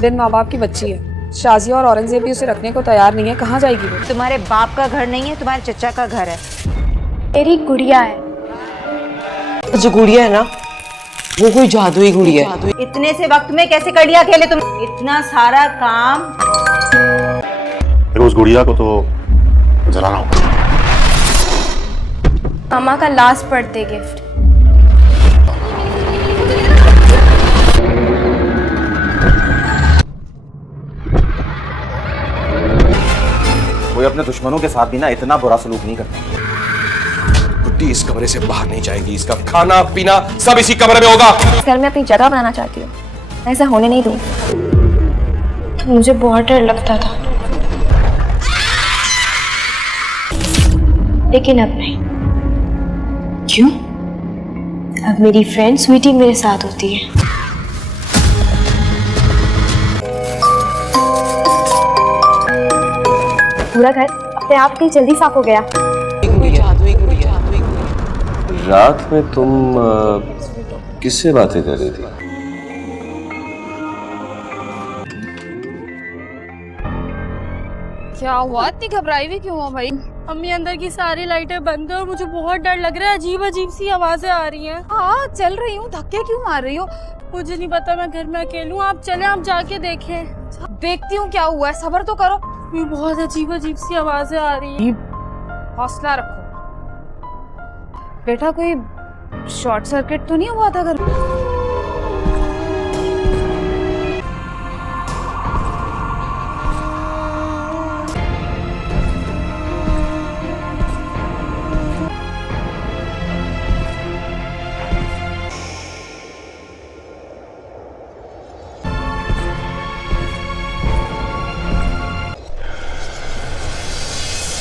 दिन माँ बाप की बच्ची है। शाजिया और औरंगजेब भी उसे रखने को तैयार नहीं है। कहाँ जाएगी वो? तुम्हारे बाप का घर नहीं है, तुम्हारे चचा का घर है। तेरी गुड़िया है। जो गुड़िया है ना, वो कोई जादुई गुड़िया है। इतने से वक्त में कैसे कर लिया अकेले तुम इतना सारा काम? उस गुड़िया को तो जलाना होगा। मामा का लास्ट बर्थडे गिफ्ट। कोई अपने दुश्मनों के साथ भी ना इतना बुरा सलूक नहीं करता। गुड्डी इस कमरे से बाहर नहीं जाएगी। इसका खाना पीना सब इसी कमरे में होगा। इस घर में अपनी जगह बनाना चाहती हूँ, ऐसा होने नहीं दूंगी। तो मुझे बहुत डर लगता था, लेकिन अब नहीं। क्यों? अब मेरी फ्रेंड स्वीटी मेरे साथ होती है। पूरा घर अपने आप ही जल्दी साफ हो गया। रात में तुम किससे बातें कर रही थी? क्या हुआ? इतनी घबराई हुई क्यों हो भाई? अम्मी, अंदर की सारी लाइटें बंद है और मुझे बहुत डर लग रहा है। अजीब अजीब सी आवाजें आ रही हैं। हाँ चल रही हूँ, धक्के क्यों मार रही हो? मुझे नहीं पता, मैं घर में अकेली हूँ। आप चले, आप जाके देखें। देखती हूँ क्या हुआ है, सब्र तो करो। ये बहुत अजीब अजीब सी आवाजें आ रही हैं। हौसला रखो बेटा। कोई शॉर्ट सर्किट तो नहीं हुआ था घर में?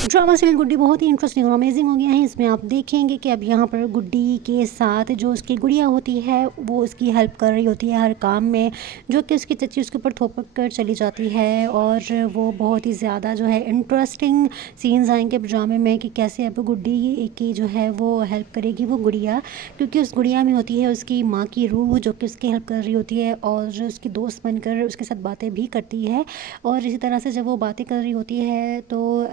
ड्रामा सीरियल गुड्डी बहुत ही इंटरेस्टिंग और अमेजिंग हो गया है। इसमें आप देखेंगे कि अब यहाँ पर गुड्डी के साथ जो उसकी गुड़िया होती है वो उसकी हेल्प कर रही होती है हर काम में, जो कि उसकी चच्ची उसके ऊपर थोपक कर चली जाती है। और वो बहुत ही ज़्यादा जो है इंटरेस्टिंग सीन्स आएंगे ड्रामे में कि कैसे अब गुड्डी की जो है वो हेल्प करेगी वो गुड़िया, क्योंकि उस गुड़िया में होती है उसकी माँ की रूह जो कि उसकी हेल्प कर रही होती है और उसकी दोस्त बनकर उसके साथ बातें भी करती है। और इसी तरह से जब वो बातें कर रही होती है तो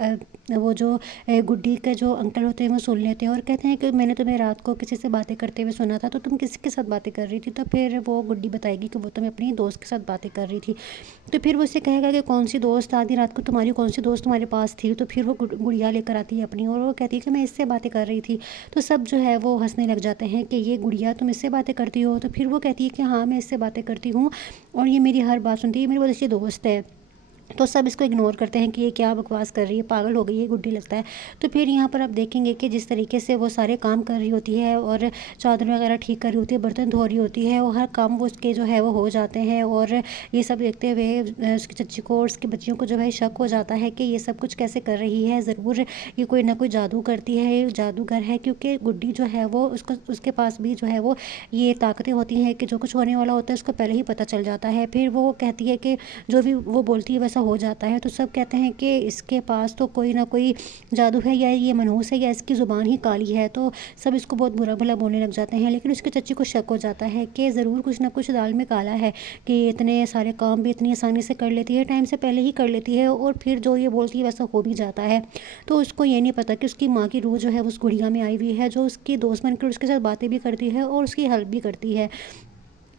वो जो गुड्डी के जो अंकल होते हैं वो सुन लेते हैं और कहते हैं कि मैंने तुम्हें रात को किसी से बातें करते हुए सुना था, तो तुम किसके साथ बातें कर रही थी? तो फिर वो गुड्डी बताएगी कि वो तुम्हें अपनी दोस्त के साथ बातें कर रही थी। तो फिर वो उससे कहेगा कि कौन सी दोस्त? आधी रात को तुम्हारी कौन सी दोस्त तुम्हारे पास थी? तो फिर वो गुड़िया लेकर आती है अपनी और वो कहती है कि मैं इससे बातें कर रही थी। तो सब जो है वो हंसने लग जाते हैं कि ये गुड़िया तुम इससे बातें करती हो? तो फिर वो कहती है कि हाँ मैं इससे बातें करती हूँ और ये मेरी हर बात सुनती है, मेरी बहुत अच्छी दोस्त है। तो सब इसको इग्नोर करते हैं कि ये क्या बकवास कर रही है, पागल हो गई है गुड्डी लगता है। तो फिर यहाँ पर आप देखेंगे कि जिस तरीके से वो सारे काम कर रही होती है और चादर वगैरह ठीक कर रही होती है, बर्तन धो रही होती है और हर काम वो उसके जो है वो हो जाते हैं। और ये सब देखते हुए उसकी चच्ची को और उसकी बच्चियों को जो है शक हो जाता है कि ये सब कुछ कैसे कर रही है, ज़रूर ये कोई ना कोई जादू करती है, जादूगर है। क्योंकि गुड्डी जो है वो उसके पास भी जो है वो ये ताकतें होती हैं कि जो कुछ होने वाला होता है उसको पहले ही पता चल जाता है। फिर वो कहती है कि जो भी वो बोलती है हो जाता है। तो सब कहते हैं कि इसके पास तो कोई ना कोई जादू है, या ये मनहूस है, या इसकी ज़ुबान ही काली है। तो सब इसको बहुत बुरा भला बोलने लग जाते हैं। लेकिन उसकी चच्ची को शक हो जाता है कि ज़रूर कुछ ना कुछ दाल में काला है कि इतने सारे काम भी इतनी आसानी से कर लेती है, टाइम से पहले ही कर लेती है और फिर जो ये बोलती है वैसा हो भी जाता है। तो उसको ये नहीं पता कि उसकी माँ की रूह जो है उस गुड़िया में आई हुई है, जो उसकी दोस्त बनकर उसके साथ बातें भी करती है और उसकी हेल्प भी करती है।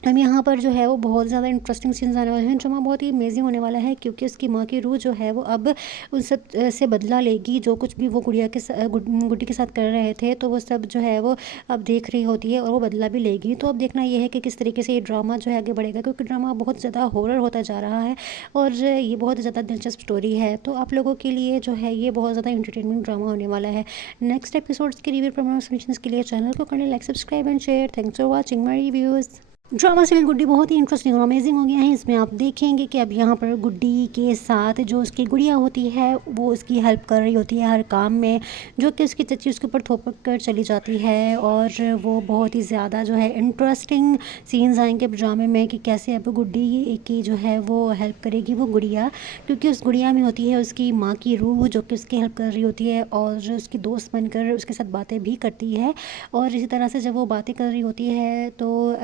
हम यहाँ पर जो है वो बहुत ज़्यादा इंटरेस्टिंग सीन्स आने वाले हैं। ड्रामा बहुत ही अमेजिंग होने वाला है क्योंकि उसकी माँ की रूह जो है वो अब उन सब से बदला लेगी, जो कुछ भी वो गुड्डी के साथ कर रहे थे। तो वो सब जो है वो अब देख रही होती है और वो बदला भी लेगी। तो अब देखना ये है कि किस तरीके से ये ड्रामा जो है आगे बढ़ेगा, क्योंकि ड्रामा बहुत ज़्यादा हॉरर होता जा रहा है और ये बहुत ज़्यादा दिलचस्प स्टोरी है। तो आप लोगों के लिए जो है ये बहुत ज़्यादा इंटरटेनमेंट ड्रामा होने वाला है। नेक्स्ट एपिसोड्स के रिव्यू प्रमोशंस के लिए चैनल को करें like, subscribe and share. Thanks for watching my reviews. Drama serial Guddi बहुत ही इंटरेस्टिंग और अमेजिंग हो गया है। इसमें आप देखेंगे कि अब यहाँ पर गुड्डी के साथ जो उसकी गुड़िया होती है वो उसकी हेल्प कर रही होती है हर काम में, जो कि उसकी चच्ची उसके ऊपर थोपक कर चली जाती है। और वो बहुत ही ज़्यादा जो है इंटरेस्टिंग सीन्स आएंगे ड्रामे में कि कैसे अब गुड्डी की जो है वो हेल्प करेगी वो गुड़िया, क्योंकि उस गुड़िया में होती है उसकी माँ की रूह जो कि उसकी हेल्प कर रही होती है और उसकी दोस्त बनकर उसके साथ बातें भी करती है। और इसी तरह से जब वो बातें कर रही होती है तो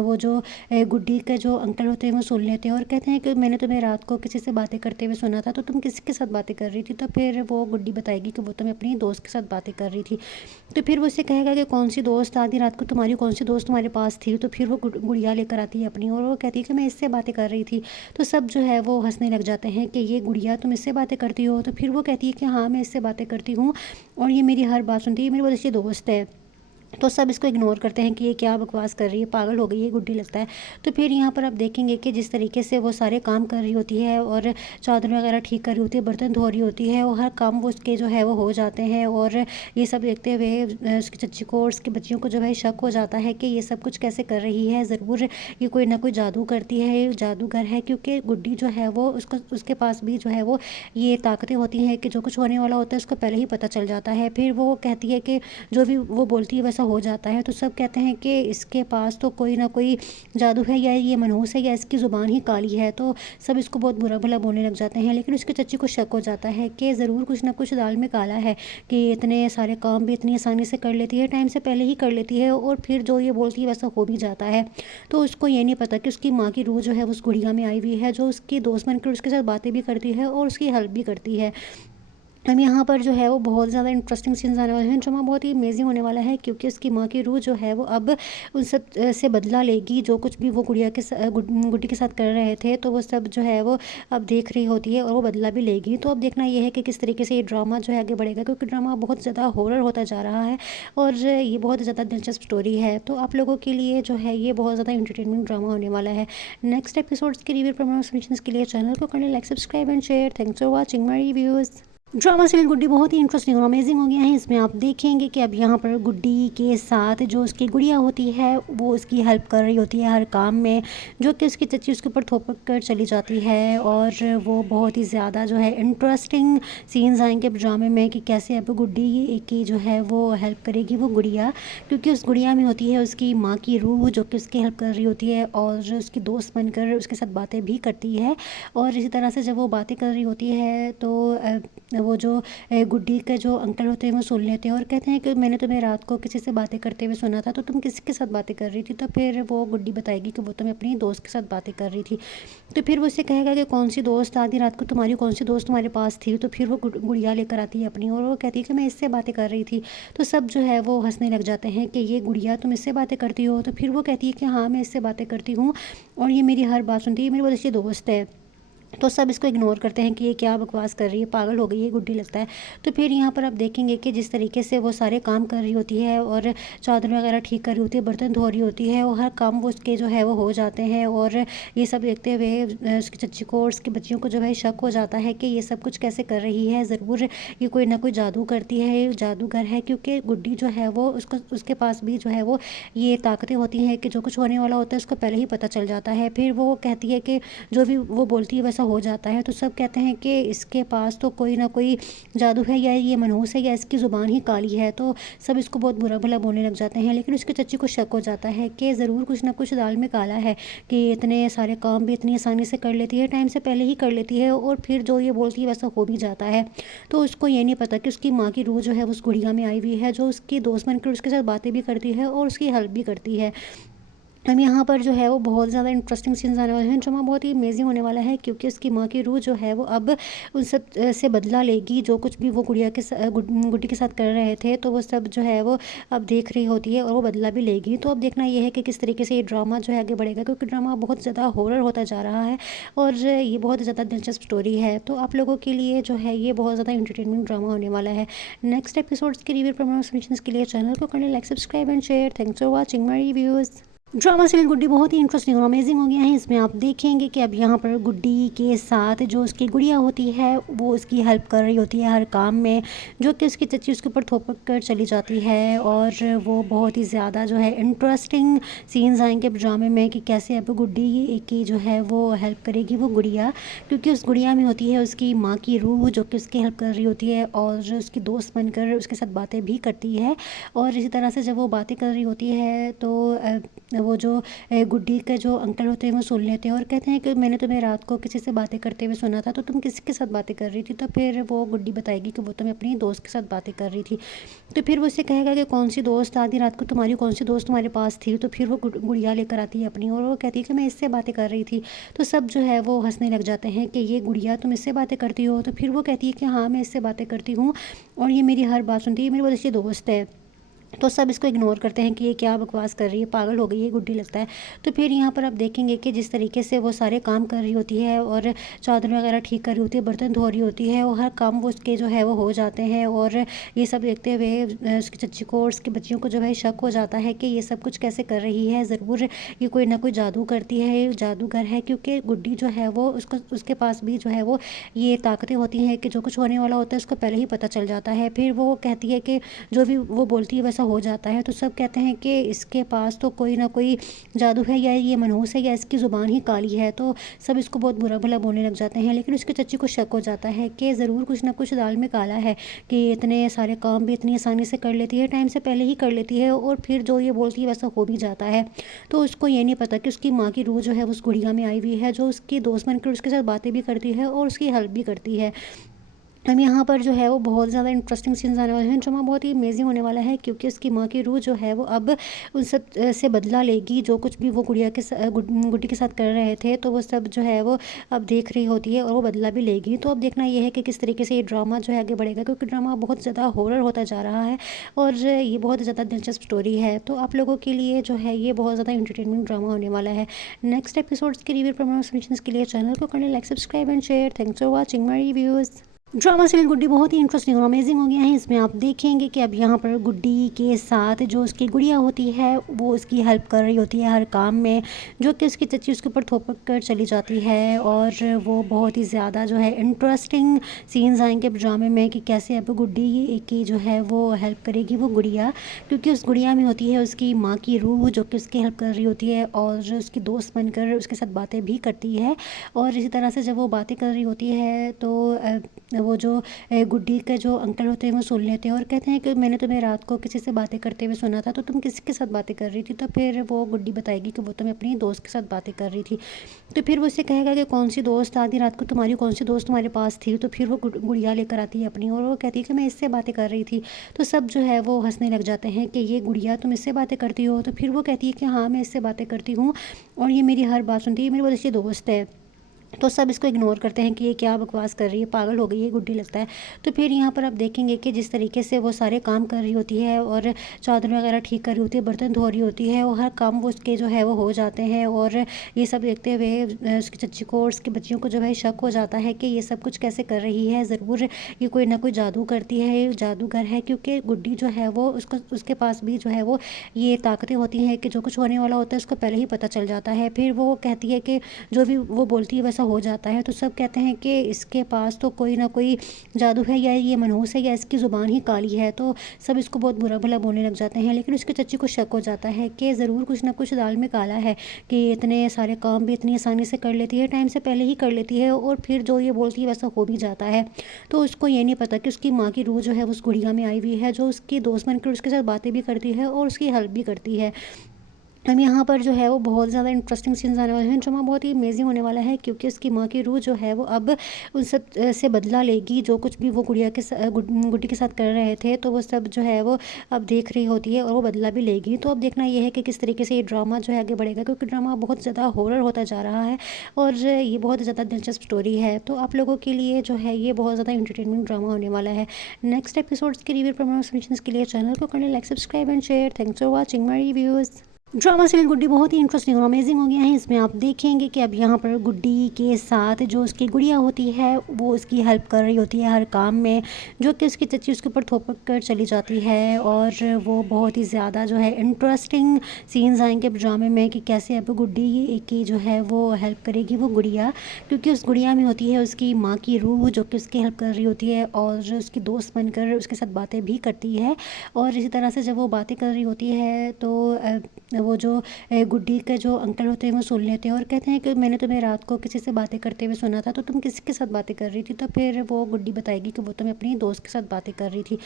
वो जो गुड्डी के जो अंकल होते हैं वो सुन लेते हैं और कहते हैं कि मैंने तुम्हें रात को किसी से बातें करते हुए सुना था, तो तुम किसके साथ बातें कर रही थी? तो फिर वो गुड्डी बताएगी कि वो तुम्हें अपनी दोस्त के साथ बातें कर रही थी। तो फिर वो उससे कहेगा कि कौन सी दोस्त, आधी रात को तुम्हारी कौन सी दोस्त तुम्हारे पास थी? तो फिर वो गुड़िया लेकर आती है अपनी और वो कहती है कि मैं इससे बातें कर रही थी। तो सब जो है वो हंसने लग जाते हैं कि ये गुड़िया तुम इससे बातें करती हो? तो फिर वो कहती है कि हाँ, मैं इससे बातें करती हूँ और ये मेरी हर बात सुनती है, मेरी बहुत अच्छी दोस्त है। तो सब इसको इग्नोर करते हैं कि ये क्या बकवास कर रही है, पागल हो गई है गुड्डी लगता है। तो फिर यहाँ पर आप देखेंगे कि जिस तरीके से वो सारे काम कर रही होती है और चादर वगैरह ठीक कर रही होती है, बर्तन धो रही होती है और हर काम वो उसके जो है वो हो जाते हैं। और ये सब देखते हुए उसकी चच्ची को और उसकी बच्चियों को जो है शक हो जाता है कि ये सब कुछ कैसे कर रही है, ज़रूर ये कोई ना कोई जादू करती है, जादूगर है। क्योंकि गुड्डी जो है वो उसके पास भी जो है वो ये ताकतें होती हैं कि जो कुछ होने वाला होता है उसको पहले ही पता चल जाता है। फिर वो कहती है कि जो भी वो बोलती है हो जाता है। तो सब कहते हैं कि इसके पास तो कोई ना कोई जादू है, या ये मनहूस है, या इसकी ज़ुबान ही काली है। तो सब इसको बहुत बुरा भला बोलने लग जाते हैं। लेकिन उसके चच्ची को शक हो जाता है कि ज़रूर कुछ ना कुछ दाल में काला है कि इतने सारे काम भी इतनी आसानी से कर लेती है, टाइम से पहले ही कर लेती है और फिर जो ये बोलती है वैसा हो भी जाता है। तो उसको ये नहीं पता कि उसकी माँ की रूह जो है उस गुड़िया में आई हुई है, जो उसकी दोस्त बनकर उसके साथ बातें भी करती है और उसकी हेल्प भी करती है। हम यहाँ पर जो है वो बहुत ज़्यादा इंटरेस्टिंग सीन्स आने वाले हैं। ड्रामा बहुत ही अमेजिंग होने वाला है क्योंकि उसकी माँ की रूह जो है वो अब उन सब से बदला लेगी, जो कुछ भी वो गुड्डी के साथ कर रहे थे। तो वो सब जो है वो अब देख रही होती है और वो बदला भी लेगी। तो अब देखना ये है कि किस तरीके से ये ड्रामा जो है आगे बढ़ेगा, क्योंकि ड्रामा बहुत ज़्यादा हॉरर होता जा रहा है और ये बहुत ज़्यादा दिलचस्प स्टोरी है। तो आप लोगों के लिए जो है ये बहुत ज़्यादा इंटरटेनमेंट ड्रामा होने वाला है। नेक्स्ट एपिसोड्स के रिव्यू प्रमोशंस के लिए चैनल को करें like, subscribe and share. Thanks for watching my reviews. Drama serial Guddi बहुत ही इंटरेस्टिंग और अमेजिंग हो गया है। इसमें आप देखेंगे कि अब यहाँ पर गुड्डी के साथ जो उसकी गुड़िया होती है वो उसकी हेल्प कर रही होती है हर काम में, जो कि उसकी चच्ची उसके ऊपर थोपक कर चली जाती है। और वो बहुत ही ज़्यादा जो है इंटरेस्टिंग सीन्स आएंगे ड्रामे में कि कैसे अब गुड्डी की जो है वो हेल्प करेगी वो गुड़िया, क्योंकि उस गुड़िया में होती है उसकी माँ की रूह जो कि उसकी हेल्प कर रही होती है और उसकी दोस्त बनकर उसके साथ बातें भी करती है। और इसी तरह से जब वो बातें कर रही होती है तो वो जो गुड्डी के जो अंकल होते हैं वो सुन लेते हैं और कहते हैं कि मैंने तुम्हें रात को किसी से बातें करते हुए सुना था, तो तुम किसके साथ बातें कर रही थी? तो फिर वो गुड्डी बताएगी कि वो तुम्हें अपनी दोस्त के साथ बातें कर रही थी। तो फिर वो उससे कहेगा कि कौन सी दोस्त, आधी रात को तुम्हारी कौन सी दोस्त तुम्हारे पास थी? तो फिर वो गुड़िया लेकर आती है अपनी और वो कहती है कि मैं इससे बातें कर रही थी। तो सब जो है वो हंसने लग जाते हैं कि ये गुड़िया तुम इससे बातें करती हो? तो फिर वो कहती है कि हाँ, मैं इससे बातें करती हूँ और ये मेरी हर बात सुनती है, मेरी बहुत अच्छी दोस्त है। तो सब इसको इग्नोर करते हैं कि ये क्या बकवास कर रही है, पागल हो गई है गुड्डी लगता है। तो फिर यहाँ पर आप देखेंगे कि जिस तरीके से वो सारे काम कर रही होती है और चादर वगैरह ठीक कर रही होती है, बर्तन धो रही होती है और हर काम वो उसके जो है वो हो जाते हैं। और ये सब देखते हुए उसकी चच्ची को और उसकी बच्चियों को जो है शक हो जाता है कि ये सब कुछ कैसे कर रही है, ज़रूर ये कोई ना कोई जादू करती है, जादूगर है। क्योंकि गुड्डी जो है वो उसके पास भी जो है वो ये ताकतें होती हैं कि जो कुछ होने वाला होता है उसको पहले ही पता चल जाता है। फिर वो कहती है कि जो भी वो बोलती है हो जाता है। तो सब कहते हैं कि इसके पास तो कोई ना कोई जादू है, या ये मनहूस है, या इसकी ज़ुबान ही काली है। तो सब इसको बहुत बुरा भला बोलने लग जाते हैं। लेकिन उसके चच्ची को शक हो जाता है कि ज़रूर कुछ ना कुछ दाल में काला है कि इतने सारे काम भी इतनी आसानी से कर लेती है, टाइम से पहले ही कर लेती है और फिर जो ये बोलती है वैसा हो भी जाता है। तो उसको ये नहीं पता कि उसकी माँ की रूह जो है उस गुड़िया में आई हुई है, जो उसकी दोस्त बनकर उसके साथ बातें भी करती है और उसकी हेल्प भी करती है। हम यहाँ पर जो है वो बहुत ज़्यादा इंटरेस्टिंग सीन्स आने वाले हैं। ड्रामा बहुत ही अमेजिंग होने वाला है क्योंकि उसकी माँ की रूह जो है वो अब उन सब से बदला लेगी, जो कुछ भी वो गुड्डी के साथ कर रहे थे। तो वो सब जो है वो अब देख रही होती है और वो बदला भी लेगी। तो अब देखना ये है कि किस तरीके से ये ड्रामा जो है आगे बढ़ेगा, क्योंकि ड्रामा बहुत ज़्यादा हॉरर होता जा रहा है और ये बहुत ज़्यादा दिलचस्प स्टोरी है। तो आप लोगों के लिए जो है ये बहुत ज़्यादा इंटरटेनमेंट ड्रामा होने वाला है। नेक्स्ट एपिसोड्स के रिव्यू प्रमोशंस के लिए चैनल को करें like, subscribe and share. Thanks for watching my reviews. Drama serial Guddi बहुत ही इंटरेस्टिंग और अमेजिंग हो गया है। इसमें आप देखेंगे कि अब यहाँ पर गुड्डी के साथ जो उसकी गुड़िया होती है वो उसकी हेल्प कर रही होती है हर काम में, जो कि उसकी चच्ची उसके ऊपर थोपक कर चली जाती है। और वो बहुत ही ज़्यादा जो है इंटरेस्टिंग सीन्स आएंगे ड्रामे में कि कैसे अब गुड्डी की जो है वो हेल्प करेगी वो गुड़िया, क्योंकि उस गुड़िया में होती है उसकी माँ की रूह जो कि उसकी हेल्प कर रही होती है और उसकी दोस्त बनकर उसके साथ बातें भी करती है। और इसी तरह से जब वो बातें कर रही होती है तो वो जो गुड्डी के जो अंकल होते हैं वो सुन लेते हैं और कहते हैं कि मैंने तुम्हें रात को किसी से बातें करते हुए सुना था, तो तुम किसके साथ बातें कर रही थी? तो फिर वो गुड्डी बताएगी कि वो तुम्हें अपनी दोस्त के साथ बातें कर रही थी। तो फिर वो उससे कहेगा कि कौन सी दोस्त, आधी रात को तुम्हारी कौन सी दोस्त तुम्हारे पास थी? तो फिर वो गुड़िया लेकर आती है अपनी और वो कहती है कि मैं इससे बातें कर रही थी। तो सब जो है वो हंसने लग जाते हैं कि ये गुड़िया तुम इससे बातें करती हो? तो फिर वो कहती है कि हाँ, मैं इससे बातें करती हूँ और ये मेरी हर बात सुनती है, मेरी बहुत अच्छी दोस्त है। तो सब इसको इग्नोर करते हैं कि ये क्या बकवास कर रही है, पागल हो गई है गुड्डी लगता है। तो फिर यहाँ पर आप देखेंगे कि जिस तरीके से वो सारे काम कर रही होती है और चादर वगैरह ठीक कर रही होती है, बर्तन धो रही होती है और हर काम वो उसके जो है वो हो जाते हैं। और ये सब देखते हुए उसकी चच्ची को और उसकी बच्चियों को जो है शक हो जाता है कि ये सब कुछ कैसे कर रही है, ज़रूर ये कोई ना कोई जादू करती है, जादूगर है। क्योंकि गुड्डी जो है वो उसके पास भी जो है वो ये ताकतें होती हैं कि जो कुछ होने वाला होता है उसको पहले ही पता चल जाता है। फिर वो कहती है कि जो भी वो बोलती है हो जाता है। तो सब कहते हैं कि इसके पास तो कोई ना कोई जादू है, या ये मनहूस है, या इसकी ज़ुबान ही काली है। तो सब इसको बहुत बुरा भला बोलने लग जाते हैं। लेकिन उसके चच्ची को शक हो जाता है कि ज़रूर कुछ ना कुछ दाल में काला है कि इतने सारे काम भी इतनी आसानी से कर लेती है, टाइम से पहले ही कर लेती है और फिर जो ये बोलती है वैसा हो भी जाता है। तो उसको ये नहीं पता कि उसकी माँ की रूह जो है उस गुड़िया में आई हुई है, जो उसकी दोस्त बनकर उसके साथ बातें भी करती है और उसकी हेल्प भी करती है। हम यहाँ पर जो है वो बहुत ज़्यादा इंटरेस्टिंग सीन्स आने वाले हैं। ड्रामा बहुत ही अमेजिंग होने वाला है क्योंकि उसकी माँ की रूह जो है वो अब उन सब से बदला लेगी। जो कुछ भी वो गुड्डी के साथ कर रहे थे तो वो सब जो है वो अब देख रही होती है और वो बदला भी लेगी। तो अब देखना ये है कि किस तरीके से ये ड्रामा जो है आगे बढ़ेगा, क्योंकि ड्रामा बहुत ज़्यादा हॉरर होता जा रहा है और ये बहुत ज़्यादा दिलचस्प स्टोरी है। तो आप लोगों के लिए जो है ये बहुत ज़्यादा इंटरटेनमेंट ड्रामा होने वाला है। नेक्स्ट एपिसोड्स के रिव्यू प्रमोशंस के लिए चैनल को करें like, subscribe and share. Thanks for watching my reviews. Drama serial Guddi बहुत ही इंटरेस्टिंग और अमेजिंग हो गया है। इसमें आप देखेंगे कि अब यहाँ पर गुड्डी के साथ जो उसकी गुड़िया होती है वो उसकी हेल्प कर रही होती है हर काम में, जो कि उसकी चच्ची उसके ऊपर थोपक कर चली जाती है। और वो बहुत ही ज़्यादा जो है इंटरेस्टिंग सीन्स आएंगे ड्रामे में कि कैसे अब गुड्डी की जो है वो हेल्प करेगी वो गुड़िया, क्योंकि उस गुड़िया में होती है उसकी माँ की रूह जो कि उसकी हेल्प कर रही होती है और उसकी दोस्त बनकर उसके साथ बातें भी करती है। और इसी तरह से जब वो बातें कर रही होती है तो वो जो गुड्डी के जो अंकल होते हैं वो सुन लेते हैं और कहते हैं कि मैंने तुम्हें रात को किसी से बातें करते हुए सुना था, तो तुम किसके साथ बातें कर रही थी? तो फिर वो गुड्डी बताएगी कि वो तुम्हें अपनी दोस्त के साथ बातें कर रही थी। तो फिर वो उससे कहेगा कि कौन सी दोस्त, आधी रात को तुम्हारी कौन सी दोस्त तुम्हारे पास थी? तो फिर वो गुड़िया लेकर आती है अपनी और वो कहती है कि मैं इससे बातें कर रही थी। तो सब जो है वो हंसने लग जाते हैं कि ये गुड़िया तुम इससे बातें करती हो? तो फिर वो कहती है कि हाँ, मैं इससे बातें करती हूँ और ये मेरी हर बात सुनती है, मेरी बहुत अच्छी दोस्त है। तो सब इसको इग्नोर करते हैं कि ये क्या बकवास कर रही है, पागल हो गई है गुड्डी लगता है। तो फिर यहाँ पर आप देखेंगे कि जिस तरीके से वो सारे काम कर रही होती है और चादर वगैरह ठीक कर रही होती है, बर्तन धो रही होती है और हर काम वो उसके जो है वो हो जाते हैं। और ये सब देखते हुए उसकी चच्ची को और उसकी बच्चियों को जो है शक हो जाता है कि ये सब कुछ कैसे कर रही है, ज़रूर ये कोई ना कोई जादू करती है, जादूगर है। क्योंकि गुड्डी जो है वो उसके पास भी जो है वो ये ताकतें होती हैं कि जो कुछ होने वाला होता है उसको पहले ही पता चल जाता है। फिर वो कहती है कि जो भी वो बोलती है हो जाता है। तो सब कहते हैं कि इसके पास तो कोई ना कोई जादू है, या ये मनहूस है, या इसकी ज़ुबान ही काली है। तो सब इसको बहुत बुरा भला बोलने लग जाते हैं। लेकिन उसके चच्ची को शक हो जाता है कि ज़रूर कुछ ना कुछ दाल में काला है कि इतने सारे काम भी इतनी आसानी से कर लेती है, टाइम से पहले ही कर लेती है और फिर जो ये बोलती है वैसा हो भी जाता है। तो उसको ये नहीं पता कि उसकी माँ की रूह जो है उस गुड़िया में आई हुई है, जो उसकी दोस्त बनकर उसके साथ बातें भी करती है और उसकी हेल्प भी करती है। हम यहाँ पर जो है वो बहुत ज़्यादा इंटरेस्टिंग सीन्स आने वाले हैं। ड्रामा बहुत ही अमेजिंग होने वाला है क्योंकि उसकी माँ की रूह जो है वो अब उन सब से बदला लेगी। जो कुछ भी वो गुड्डी के साथ कर रहे थे तो वो सब जो है वो अब देख रही होती है और वो बदला भी लेगी। तो अब देखना ये है कि किस तरीके से ये ड्रामा जो है आगे बढ़ेगा, क्योंकि ड्रामा बहुत ज़्यादा हॉरर होता जा रहा है और ये बहुत ज़्यादा दिलचस्प स्टोरी है। तो आप लोगों के लिए जो है ये बहुत ज़्यादा इंटरटेनमेंट ड्रामा होने वाला है। नेक्स्ट एपिसोड्स के रिव्यू प्रमोशंस के लिए चैनल को करें like, subscribe and share. Thanks for watching my reviews. Drama serial Guddi बहुत ही इंटरेस्टिंग और अमेजिंग हो गया है। इसमें आप देखेंगे कि अब यहाँ पर गुड्डी के साथ जो उसकी गुड़िया होती है वो उसकी हेल्प कर रही होती है हर काम में, जो कि उसकी चच्ची उसके ऊपर थोपक कर चली जाती है। और वो बहुत ही ज़्यादा जो है इंटरेस्टिंग सीन्स आएंगे ड्रामे में कि कैसे अब गुड्डी की जो है वो हेल्प करेगी वो गुड़िया, क्योंकि उस गुड़िया में होती है उसकी माँ की रूह जो कि उसकी हेल्प कर रही होती है और उसकी दोस्त बनकर उसके साथ बातें भी करती है। और इसी तरह से जब वो बातें कर रही होती है तो वो जो गुड्डी के जो अंकल होते हैं वो सुन लेते हैं और कहते हैं कि मैंने तुम्हें रात को किसी से बातें करते हुए सुना था, तो तुम किसके साथ बातें कर रही थी? तो फिर वो गुड्डी बताएगी कि वो तुम्हें अपनी दोस्त के साथ बातें कर रही थी।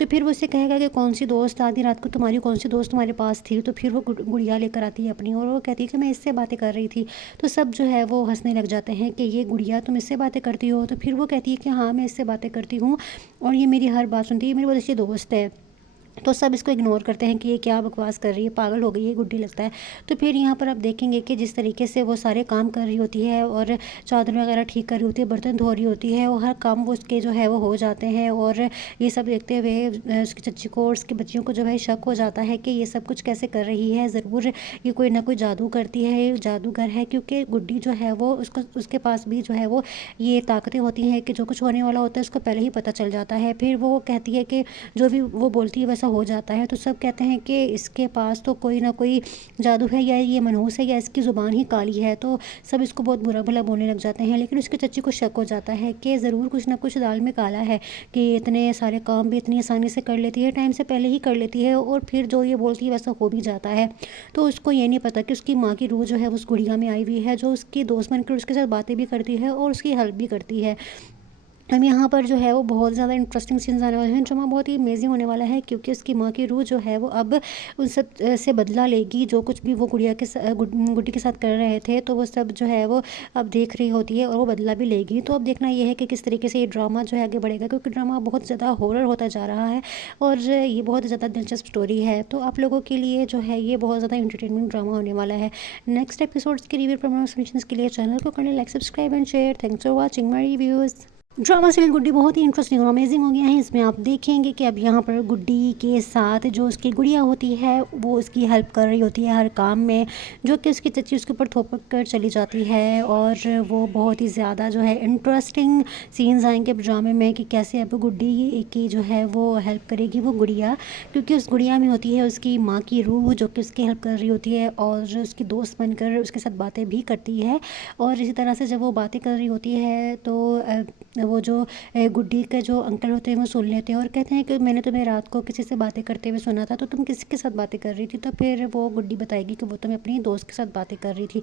तो फिर वो उससे कहेगा कि कौन सी दोस्त, आधी रात को तुम्हारी कौन सी दोस्त तुम्हारे पास थी? तो फिर वो गुड़िया लेकर आती है अपनी और वो कहती है कि मैं इससे बातें कर रही थी। तो सब जो है वो हंसने लग जाते हैं कि ये गुड़िया तुम इससे बातें करती हो? तो फिर वो कहती है कि हाँ, मैं इससे बातें करती हूँ और ये मेरी हर बात सुनती है, मेरी बहुत अच्छी दोस्त है। तो सब इसको इग्नोर करते हैं कि ये क्या बकवास कर रही है, पागल हो गई है गुड्डी लगता है। तो फिर यहाँ पर आप देखेंगे कि जिस तरीके से वो सारे काम कर रही होती है और चादर वगैरह ठीक कर रही होती है, बर्तन धो रही होती है और हर काम वो उसके जो है वो हो जाते हैं। और ये सब देखते हुए उसकी चच्ची को और उसकी बच्चियों को जो है शक हो जाता है कि ये सब कुछ कैसे कर रही है, ज़रूर ये कोई ना कोई जादू करती है, जादूगर है। क्योंकि गुड्डी जो है वो उसके पास भी जो है वो ये ताकतें होती हैं कि जो कुछ होने वाला होता है उसको पहले ही पता चल जाता है। फिर वो कहती है कि जो भी वो बोलती है हो जाता है। तो सब कहते हैं कि इसके पास तो कोई ना कोई जादू है, या ये मनहूस है, या इसकी ज़ुबान ही काली है। तो सब इसको बहुत बुरा भला बोलने लग जाते हैं। लेकिन उसके चच्ची को शक हो जाता है कि ज़रूर कुछ ना कुछ दाल में काला है कि इतने सारे काम भी इतनी आसानी से कर लेती है, टाइम से पहले ही कर लेती है और फिर जो ये बोलती है वैसा हो भी जाता है। तो उसको ये नहीं पता कि उसकी माँ की रूह जो है उस गुड़िया में आई हुई है, जो उसकी दोस्त बनकर उसके साथ बातें भी करती है और उसकी हेल्प भी करती है। हम यहाँ पर जो है वो बहुत ज़्यादा इंटरेस्टिंग सीन्स आने वाले हैं। ड्रामा बहुत ही अमेजिंग होने वाला है क्योंकि उसकी माँ की रूह जो है वो अब उन सब से बदला लेगी, जो कुछ भी वो गुड्डी के साथ कर रहे थे। तो वो सब जो है वो अब देख रही होती है और वो बदला भी लेगी। तो अब देखना ये है कि किस तरीके से ये ड्रामा जो है आगे बढ़ेगा, क्योंकि ड्रामा बहुत ज़्यादा हॉरर होता जा रहा है और ये बहुत ज़्यादा दिलचस्प स्टोरी है। तो आप लोगों के लिए जो है ये बहुत ज़्यादा इंटरटेनमेंट ड्रामा होने वाला है। नेक्स्ट एपिसोड्स के रिव्यू प्रमोशंस के लिए चैनल को करें like, subscribe and share. Thanks for watching my reviews. Drama serial Guddi बहुत ही इंटरेस्टिंग और अमेजिंग हो गया है। इसमें आप देखेंगे कि अब यहाँ पर गुड्डी के साथ जो उसकी गुड़िया होती है वो उसकी हेल्प कर रही होती है हर काम में, जो कि उसकी चच्ची उसके ऊपर थोपक कर चली जाती है। और वो बहुत ही ज़्यादा जो है इंटरेस्टिंग सीन्स आएंगे ड्रामे में कि कैसे अब गुड्डी की जो है वो हेल्प करेगी वो गुड़िया, क्योंकि उस गुड़िया में होती है उसकी माँ की रूह जो कि उसकी हेल्प कर रही होती है और उसकी दोस्त बनकर उसके साथ बातें भी करती है। और इसी तरह से जब वो बातें कर रही होती है तो वो जो गुड्डी के जो अंकल होते हैं वो सुन लेते हैं और कहते हैं कि मैंने तुम्हें रात को किसी से बातें करते हुए सुना था, तो तुम किसके साथ बातें कर रही थी? तो फिर वो गुड्डी बताएगी कि वो तुम्हें अपनी दोस्त के साथ बातें कर रही थी।